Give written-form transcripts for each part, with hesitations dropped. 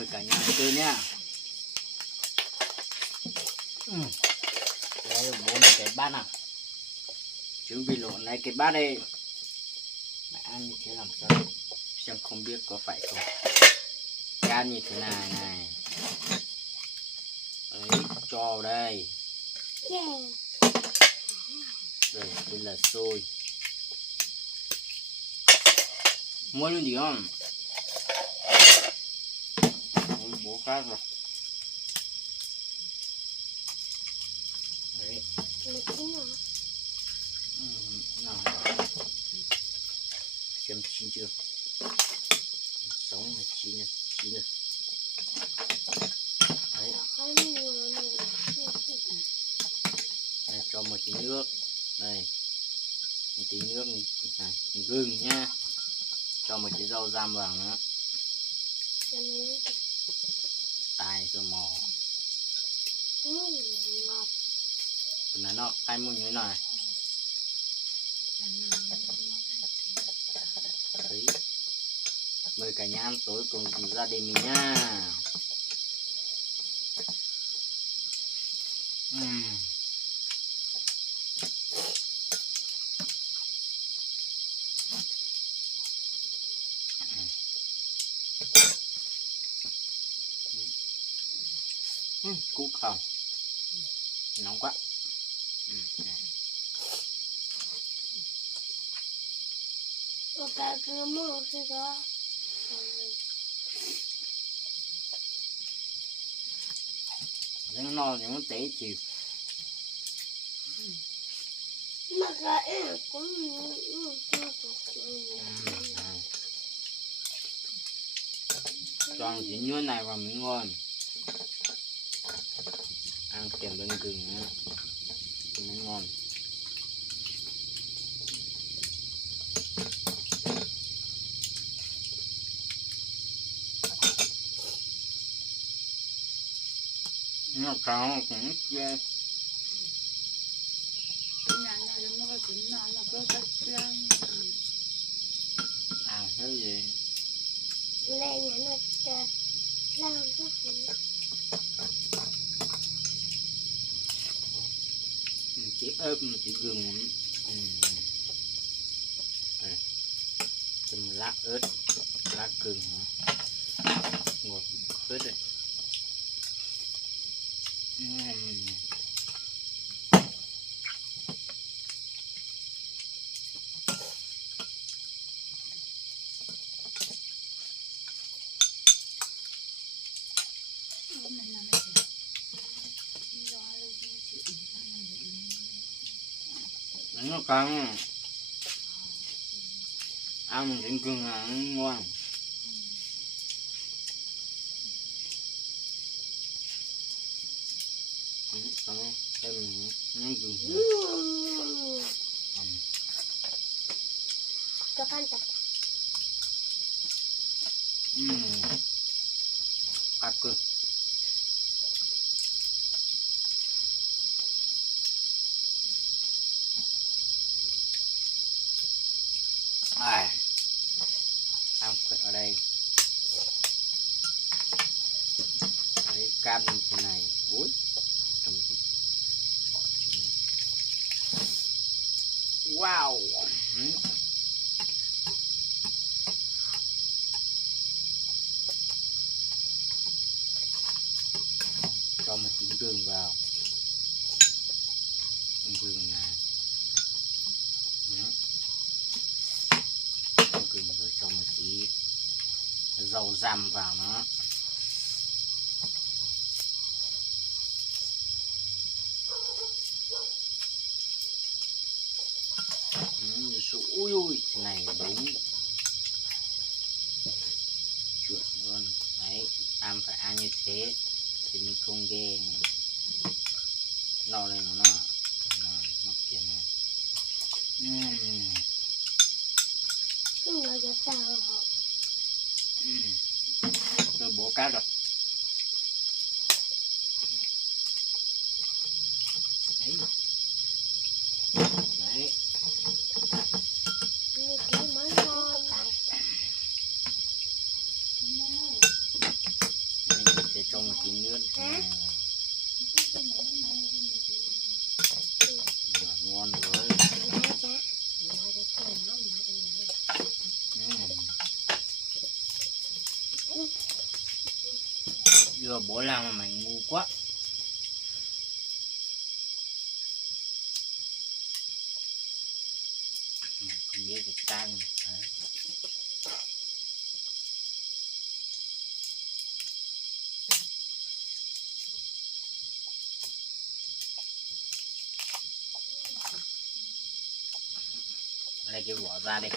mời cả nhà chơi nhá. Đây bố một cái bát nào. Chuẩn bị lộn này cái bát đây. Mẹ ăn như thế làm sao? Xem không biết có phải không. Can như thế này này. Đấy, cho đây. Rồi đây là xôi. Mua luôn đi không? Bố cát rồi. Đấy. Nào. Xem chín chưa? Sống là chín rồi, chín rồi. Đấy. Đây, cho một tí nước. Đây. Một tí nước này, gừng nha. Cho một tí rau răm vào nữa. Tài rồi mò. Ngọt. Cái nó ai mua như thế này. Đấy. Mời cả nhà ăn tối cùng gia đình mình nha. Cú không nóng quá. Opa cứ mua cái đó. Nó no thì nó té chịu. Mà cái em cũng cho chỉ nhớ này vào miếng ngon. Ăn kèm bên gừng nữa mới ngon. Nó cao cũng ghê. À cái gì? Lên nhà nó chơi làm cái gì? Chỉ ớt mà chỉ gừng. Thêm lá ớt, lá gừng hả? Ngọt phết đấy. Nó căng. Ăn mình chỉnh gừng là nó ngon. Cái nó gừng. Cái pan tạt. Cắt cơ. Ăn khỏe ở đây. Đấy, cam như thế này. Ui, cầm wow. Cho một tí gừng vào. Gừng này. Gừng rồi cho một tí dầu răm vào nó. Ui ui, này đúng chuẩn luôn. Đấy, ăn phải ăn như thế thì mình không ghê. No lên nó kia này. Nó rất tao họ. Tôi bổ cá rồi. Đấy. Đấy. Như thế mới ngon. Vừa bố làm mà mày ngu quá. Mày không biết cái can. Đấy. Lấy cái vỏ ra đi.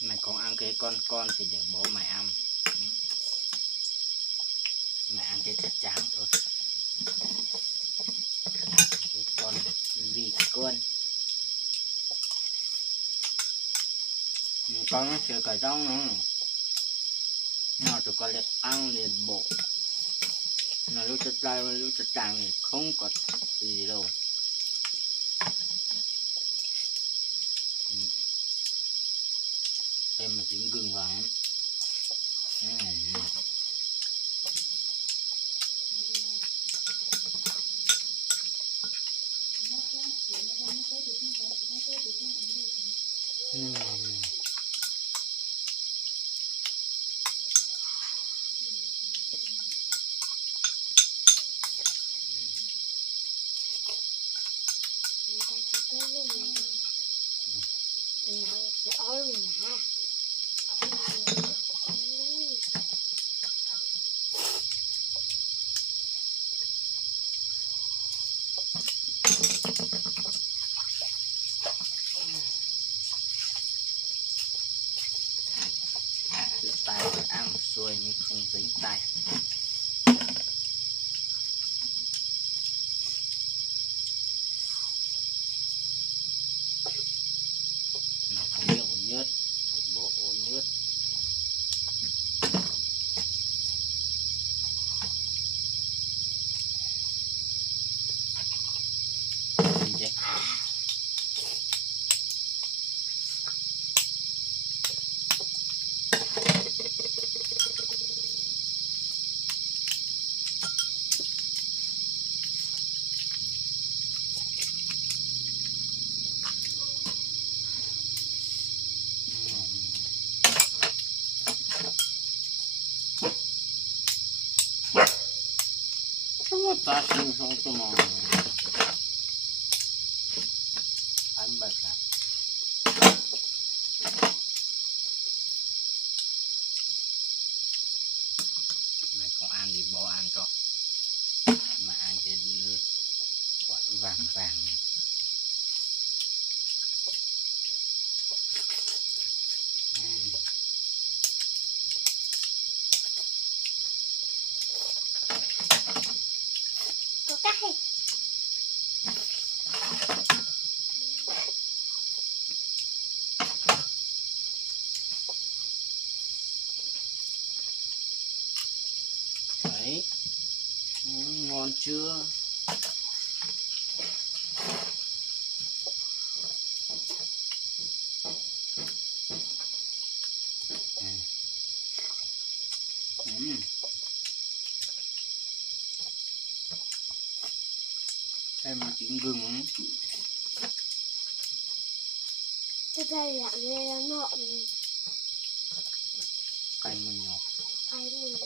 Mày còn ăn cái con thì để bố mày ăn. Mày ăn cái thịt trắng thôi. Cái con vịt con. Con nó sẽ cởi trong nữa. Nó tụi con liệt ăn liệt bộ. Nó lúc chất lai lúc chất trắng thì không có gì đâu. Thêm mà chỉ gừng vào em. Người ta cho cái luôn nè. Nó sẽ ói luôn nè. Rửa tay rồi ăn xuôi mới không dính tay. Nó không biết ổn nhớt. Bố ổn nhớt. Nhìn chứ. Sao ta sinh sống cho mà ăn bật à. Mày không ăn thì bố ăn cho. Mà ăn cái quả vàng vàng này. Có cái. Đấy. Ngon chưa? Em tiếng gừng. Cái đây là nghe nó Cay mùi nhỏ. cái mình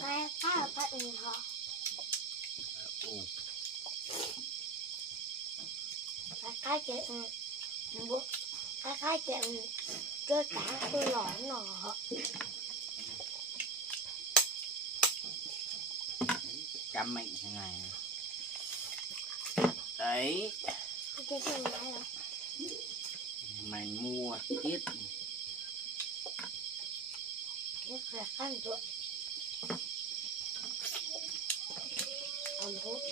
cái là cái mình họ cái chuyện cái chuyện chơi cả tôi lỏn nọ Cắm mạnh thế này. Đấy. cái chuyện này là Mày mua tiết. cái là khăn rồi thuốc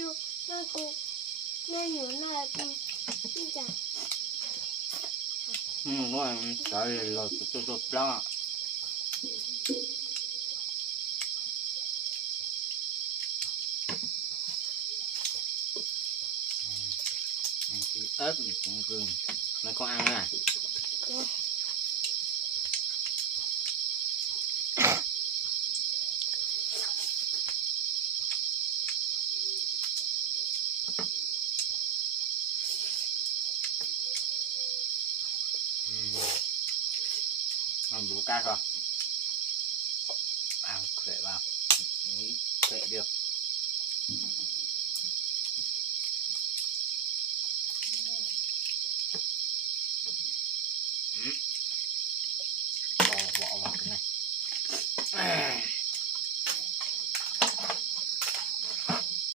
就那个那有那个那讲 đúng rồi, trời ơi, rồi tôi sụp đó. Thì ớt thì cũng gừng, mày có ăn à? Dạ. Ăn bố cá rồi. Ăn khỏe vào, nghĩ khỏe được. Bỏ vào cái này.